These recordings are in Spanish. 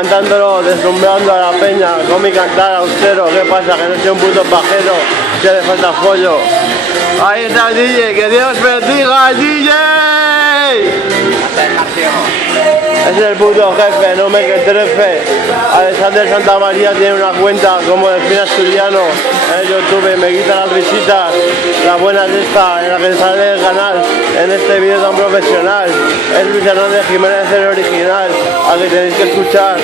cantándolo, deslumbrando a la peña, con mi cantar austero. ¿Qué pasa? Que no soy un puto pajero, que le falta pollo. Ahí está el DJ, que Dios bendiga al DJ. Es el puto jefe, no me que trefe. Alexander Santamaría tiene una cuenta como Delfín Asturiano en YouTube, me quita las visitas. La buena es esta, en la que sale el canal, en este vídeo tan profesional. Es Luis Hernández Jiménez, el original, al que tenéis que escuchar.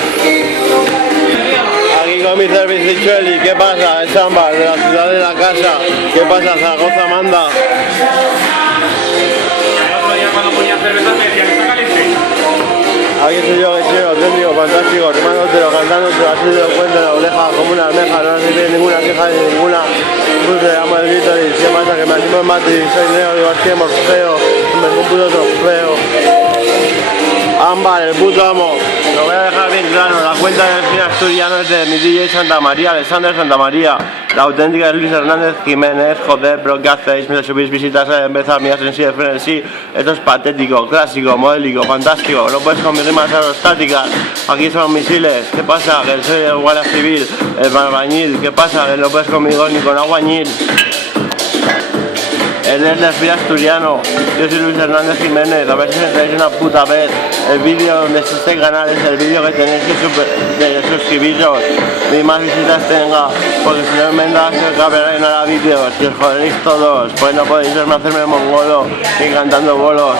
Aquí con mi cervicichueli, ¿qué pasa? El Samba, de la ciudad de la casa. ¿Qué pasa? Zaragoza manda. Aquí estoy yo, que soy auténtico, fantástico, rimándote, cantándote, así te lo cuento en la oreja como una almeja, no recibí ninguna queja ni ninguna cruz de amo del Vitoris. ¿Qué pasa? Que me animo en Madrid, soy neo, digo así, morfeo, me un puto trofeo. Ámbar, el puto amo, lo voy a dejar bien claro, la cuenta del Delfín Asturiano es de mi DJ Santamaría, Alexander Santamaría. La auténtica es Luis Hernández Jiménez. Joder, pero ¿qué hacéis? Me subís visitas en empezar mías en sí de frenesí. Esto es patético, clásico, modélico, fantástico. No puedes con mis rimas aerostáticas. Aquí son misiles. ¿Qué pasa? Que soy el guardia civil, el albañil. ¿Qué pasa? Que no puedes conmigo ni con aguañil. Él es Delfín Asturiano, yo soy Luis Hernández Jiménez, a ver si entráis una puta vez. El vídeo donde está este canal es el vídeo que tenéis que suscribiros, ni más visitas tenga, porque si no me das el cabrón y no hará vídeos, y os joderéis todos, pues no podéis verme hacerme mongolo ni cantando bolos.